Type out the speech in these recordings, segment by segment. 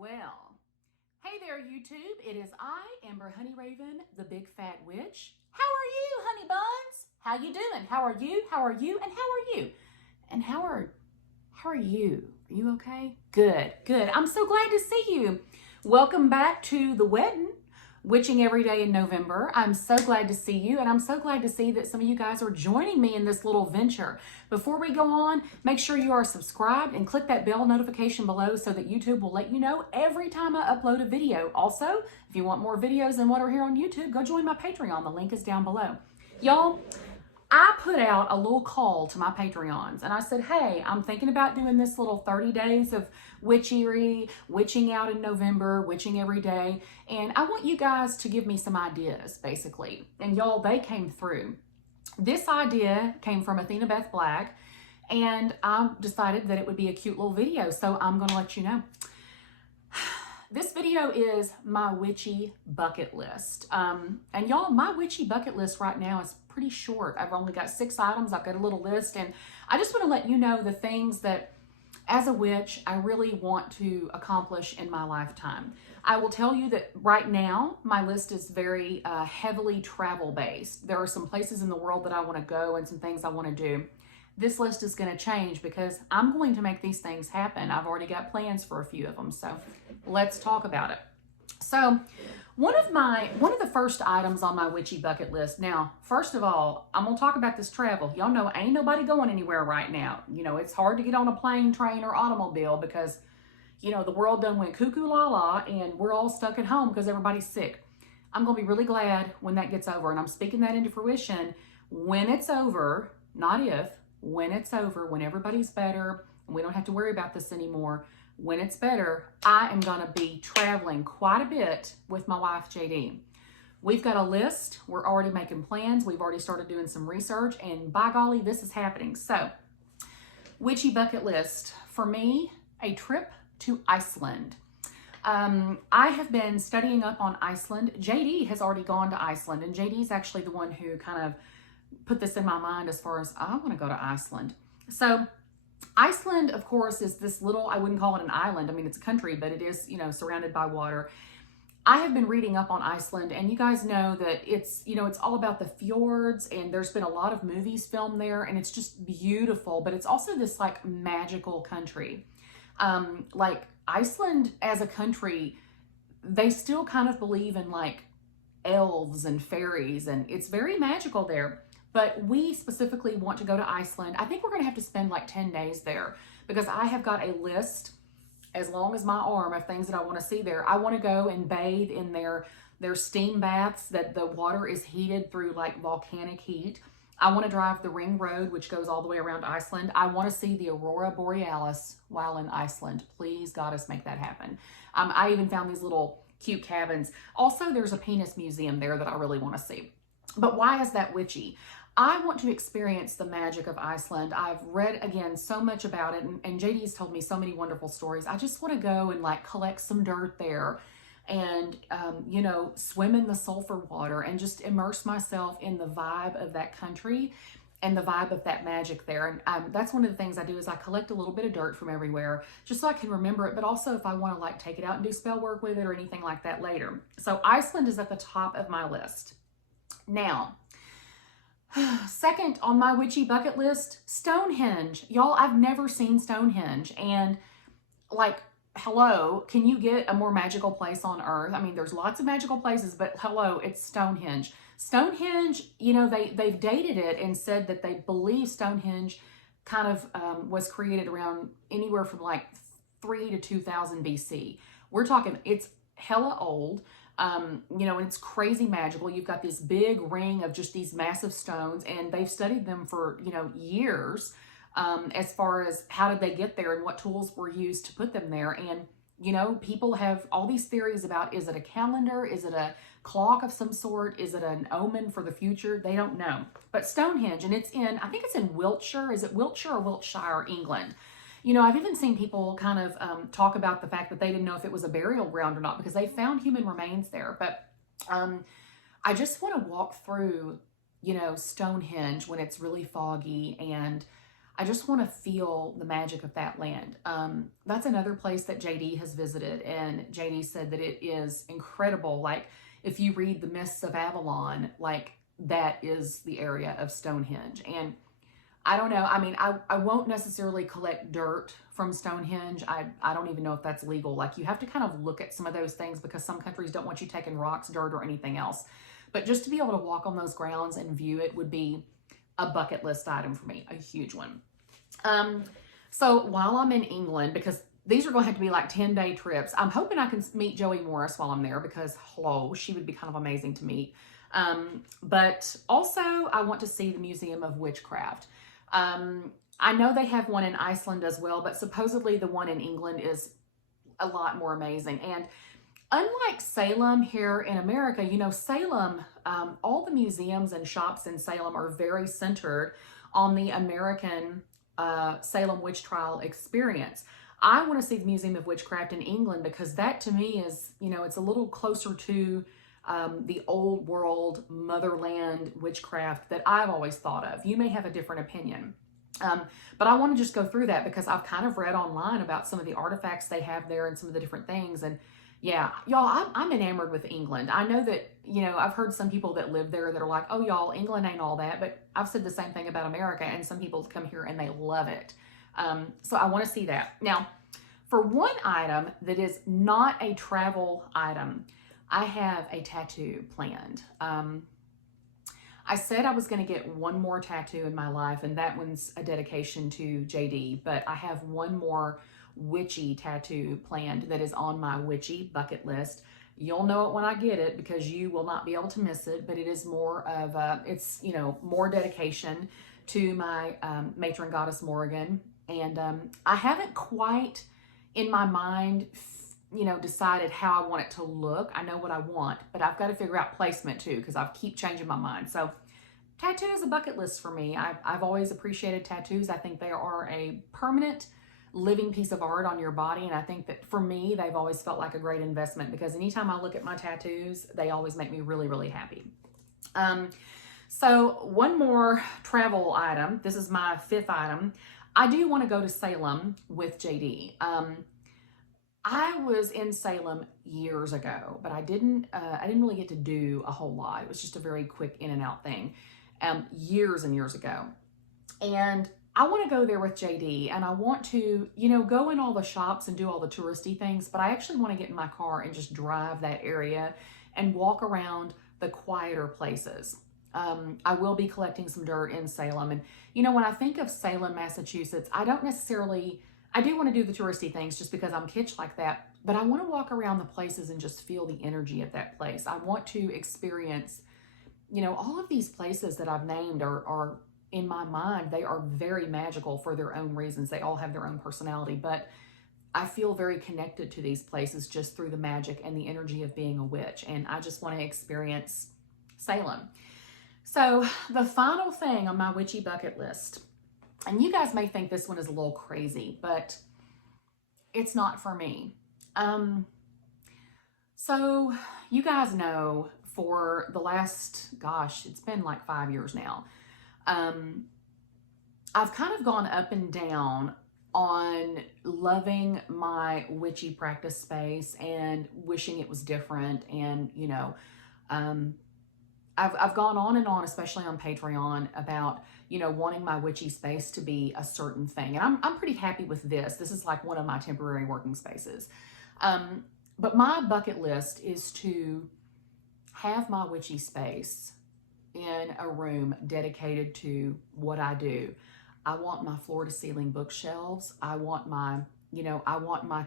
Well, hey there, YouTube. It is I, Amber Honey Raven, the Big Fat Witch. How are you, honey buns? How you doing? How are you? How are you? And how are you? And how are you? Are you okay? Good, good. I'm so glad to see you. Welcome back to the Wedin, Witching Every Day in November. I'm so glad to see you, and I'm so glad to see that some of you guys are joining me in this little venture. Before we go on, make sure you are subscribed and click that bell notification below so that YouTube will let you know every time I upload a video. Also, if you want more videos than what are here on YouTube, go join my Patreon. The link is down below. Y'all, I put out a little call to my Patreons and I said, hey, I'm thinking about doing this little 30 days of witchery, witching out in November, witching every day. And I want you guys to give me some ideas, basically. And y'all, they came through. This idea came from Athena Beth Black, and I decided that it would be a cute little video. So I'm going to let you know. This video is my witchy bucket list. And y'all, my witchy bucket list right now is pretty short. I've only got 6 items. I've got a little list, and I just want to let you know the things that as a witch, I really want to accomplish in my lifetime. I will tell you that right now, my list is very heavily travel-based. There are some places in the world that I want to go and some things I want to do. This list is going to change because I'm going to make these things happen. I've already got plans for a few of them, so let's talk about it. So one of the first items on my witchy bucket list. Now, first of all, I'm going to talk about this travel. Y'all know ain't nobody going anywhere right now. You know, it's hard to get on a plane, train, or automobile because, you know, the world done went cuckoo la la and we're all stuck at home because everybody's sick. I'm going to be really glad when that gets over, and I'm speaking that into fruition when it's over, not if, when it's over, when everybody's better and we don't have to worry about this anymore. When it's better, I am going to be traveling quite a bit with my wife, JD. We've got a list. We're already making plans. We've already started doing some research, and by golly, this is happening. So, witchy bucket list. For me, a trip to Iceland. I have been studying up on Iceland. JD has already gone to Iceland, and JD is actually the one who kind of put this in my mind as far as I want to go to Iceland. So, Iceland, of course, is this little, I wouldn't call it an island. I mean, it's a country, but it is, you know, surrounded by water. I have been reading up on Iceland, and you guys know that it's, you know, it's all about the fjords, and there's been a lot of movies filmed there, and it's just beautiful, but it's also this like magical country. Like Iceland as a country, they still kind of believe in like elves and fairies, and it's very magical there. But we specifically want to go to Iceland. I think we're going to have to spend like 10 days there because I have got a list as long as my arm of things that I want to see there. I want to go and bathe in their steam baths that the water is heated through like volcanic heat. I want to drive the ring road, which goes all the way around Iceland. I want to see the Aurora Borealis while in Iceland. Please, goddess, make that happen. I even found these little cute cabins. Also, there's a penis museum there that I really want to see. But why is that witchy? I want to experience the magic of Iceland. I've read, again, so much about it, and JD's told me so many wonderful stories. I just want to go and like collect some dirt there and, you know, swim in the sulfur water and just immerse myself in the vibe of that country and the vibe of that magic there. And that's one of the things I do is I collect a little bit of dirt from everywhere just so I can remember it, but also if I want to like take it out and do spell work with it or anything like that later. So Iceland is at the top of my list. Now, second on my witchy bucket list, Stonehenge. Y'all, I've never seen Stonehenge. And like, hello, can you get a more magical place on earth? I mean, there's lots of magical places, but hello, it's Stonehenge. Stonehenge, you know, they've dated it and said that they believe Stonehenge kind of was created around anywhere from like 3 to 2000 BC. We're talking, it's hella old. You know, and it's crazy magical. You've got this big ring of just these massive stones, and they've studied them for, you know, years, as far as how did they get there and what tools were used to put them there. And, you know, people have all these theories about, is it a calendar? Is it a clock of some sort? Is it an omen for the future? They don't know. But Stonehenge, and it's in, I think it's in Wiltshire. Is it Wiltshire or Wiltshire, England? You know, I've even seen people kind of talk about the fact that they didn't know if it was a burial ground or not because they found human remains there. But I just want to walk through, you know, Stonehenge when it's really foggy, and I just want to feel the magic of that land. That's another place that JD has visited, and JD said that it is incredible. Like, if you read The Mists of Avalon, like, that is the area of Stonehenge. And I don't know. I mean, I won't necessarily collect dirt from Stonehenge. I don't even know if that's legal. Like, you have to kind of look at some of those things because some countries don't want you taking rocks, dirt, or anything else. But just to be able to walk on those grounds and view it would be a bucket list item for me, a huge one. So while I'm in England, because these are going to have to be like 10-day trips, I'm hoping I can meet Joey Morris while I'm there because, hello, she would be kind of amazing to meet. But also I want to see the Museum of Witchcraft. I know they have one in Iceland as well, but supposedly the one in England is a lot more amazing. And unlike Salem here in America, you know, Salem, all the museums and shops in Salem are very centered on the American Salem witch trial experience. I want to see the Museum of Witchcraft in England because that to me is, you know, it's a little closer to the old world motherland witchcraft that I've always thought of. You may have a different opinion. But I want to just go through that because I've kind of read online about some of the artifacts they have there and some of the different things. And yeah, y'all, I'm enamored with England. I know that, you know, I've heard some people that live there that are like, oh, y'all, England ain't all that. But I've said the same thing about America, and some people come here and they love it. So I want to see that. Now, for one item that is not a travel item, I have a tattoo planned. I said I was going to get one more tattoo in my life, and that one's a dedication to JD, but I have one more witchy tattoo planned that is on my witchy bucket list. You'll know it when I get it because you will not be able to miss it, but it is more of it's, you know, more dedication to my matron goddess Morrigan. And I haven't quite in my mind, you know, decided how I want it to look. I know what I want, but I've got to figure out placement too because I keep changing my mind. So tattoo is a bucket list for me. I've always appreciated tattoos. I think they are a permanent living piece of art on your body. And I think that for me, they've always felt like a great investment because anytime I look at my tattoos, they always make me really, really happy. So one more travel item. This is my fifth item. I do want to go to Salem with JD. I was in Salem years ago, but I didn't really get to do a whole lot. It was just a very quick in and out thing, years and years ago. And I want to go there with JD, and I want to, you know, go in all the shops and do all the touristy things, but I actually want to get in my car and just drive that area and walk around the quieter places. I will be collecting some dirt in Salem. And, you know, when I think of Salem, Massachusetts, I do want to do the touristy things just because I'm kitsch like that, but I want to walk around the places and just feel the energy of that place. I want to experience, you know, all of these places that I've named are in my mind, they are very magical for their own reasons. They all have their own personality, but I feel very connected to these places just through the magic and the energy of being a witch. And I just want to experience Salem. So the final thing on my witchy bucket list, and you guys may think this one is a little crazy, but it's not for me. So you guys know for the last, gosh, it's been like 5 years now. I've kind of gone up and down on loving my witchy practice space and wishing it was different. And, you know, I've gone on and on, especially on Patreon, about, you know, wanting my witchy space to be a certain thing. And I'm pretty happy with this. This is like one of my temporary working spaces. But my bucket list is to have my witchy space in a room dedicated to what I do. I want my floor to ceiling bookshelves. I want my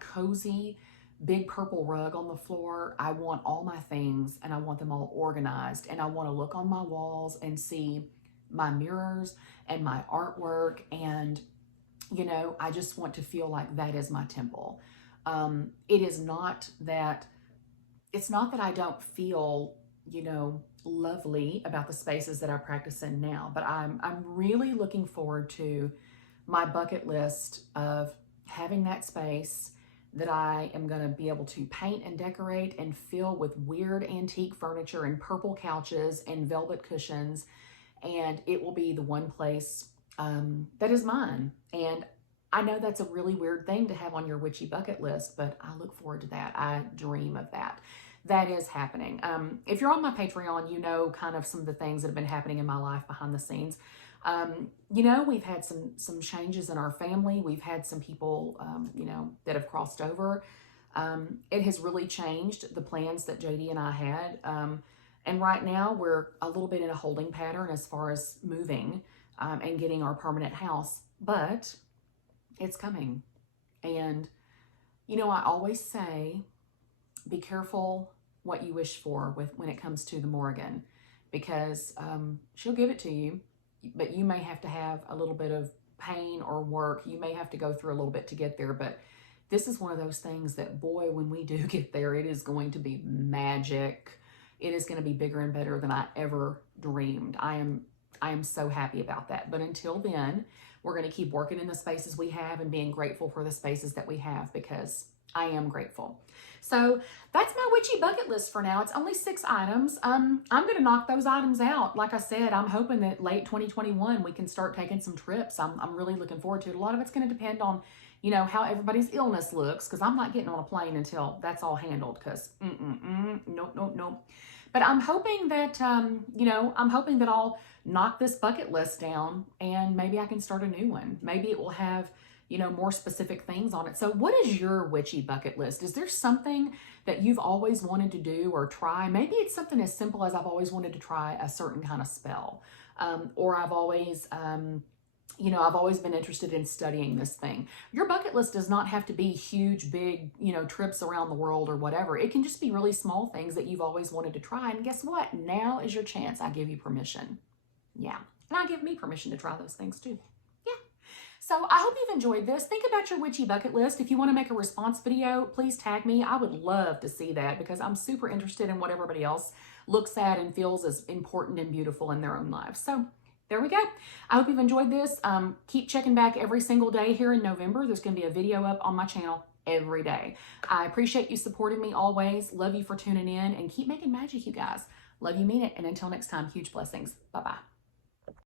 cozy big purple rug on the floor. I want all my things and I want them all organized. And I want to look on my walls and see my mirrors and my artwork. And, you know, I just want to feel like that is my temple. It's not that I don't feel, you know, lovely about the spaces that I practice in now, but I'm really looking forward to my bucket list of having that space that I am going to be able to paint and decorate and fill with weird antique furniture and purple couches and velvet cushions. And it will be the one place that is mine. And I know that's a really weird thing to have on your witchy bucket list, but I look forward to that. I dream of that. That is happening. If you're on my Patreon, you know kind of some of the things that have been happening in my life behind the scenes. You know, we've had some changes in our family. We've had some people, you know, that have crossed over. It has really changed the plans that JD and I had. And right now we're a little bit in a holding pattern as far as moving and getting our permanent house, but it's coming. And, you know, I always say, be careful what you wish for when it comes to the Morgan, because she'll give it to you, but you may have to have a little bit of pain or work. You may have to go through a little bit to get there, but this is one of those things that, boy, when we do get there, it is going to be magic. It is going to be bigger and better than I ever dreamed. I am so happy about that. But until then, we're going to keep working in the spaces we have and being grateful for the spaces that we have, because I am grateful. So that's my witchy bucket list for now. It's only 6 items. I'm going to knock those items out. Like I said, I'm hoping that late 2021, we can start taking some trips. I'm really looking forward to it. A lot of it's going to depend on, you know, how everybody's illness looks, because I'm not getting on a plane until that's all handled, because nope. But I'm hoping that, you know, I'm hoping that I'll knock this bucket list down and maybe I can start a new one. Maybe it will have, you know, more specific things on it. So what is your witchy bucket list? Is there something that you've always wanted to do or try? Maybe it's something as simple as I've always wanted to try a certain kind of spell. Or I've always, you know, I've always been interested in studying this thing. Your bucket list does not have to be huge, big, you know, trips around the world or whatever. It can just be really small things that you've always wanted to try. And guess what? Now is your chance. I give you permission. Yeah. And I give me permission to try those things too. Yeah. So I hope you've enjoyed this. Think about your witchy bucket list. If you want to make a response video, please tag me. I would love to see that, because I'm super interested in what everybody else looks at and feels as important and beautiful in their own lives. So there we go. I hope you've enjoyed this. Keep checking back every single day here in November. There's going to be a video up on my channel every day. I appreciate you supporting me always. Love you for tuning in, and keep making magic, you guys. Love you, mean it. And until next time, huge blessings. Bye-bye.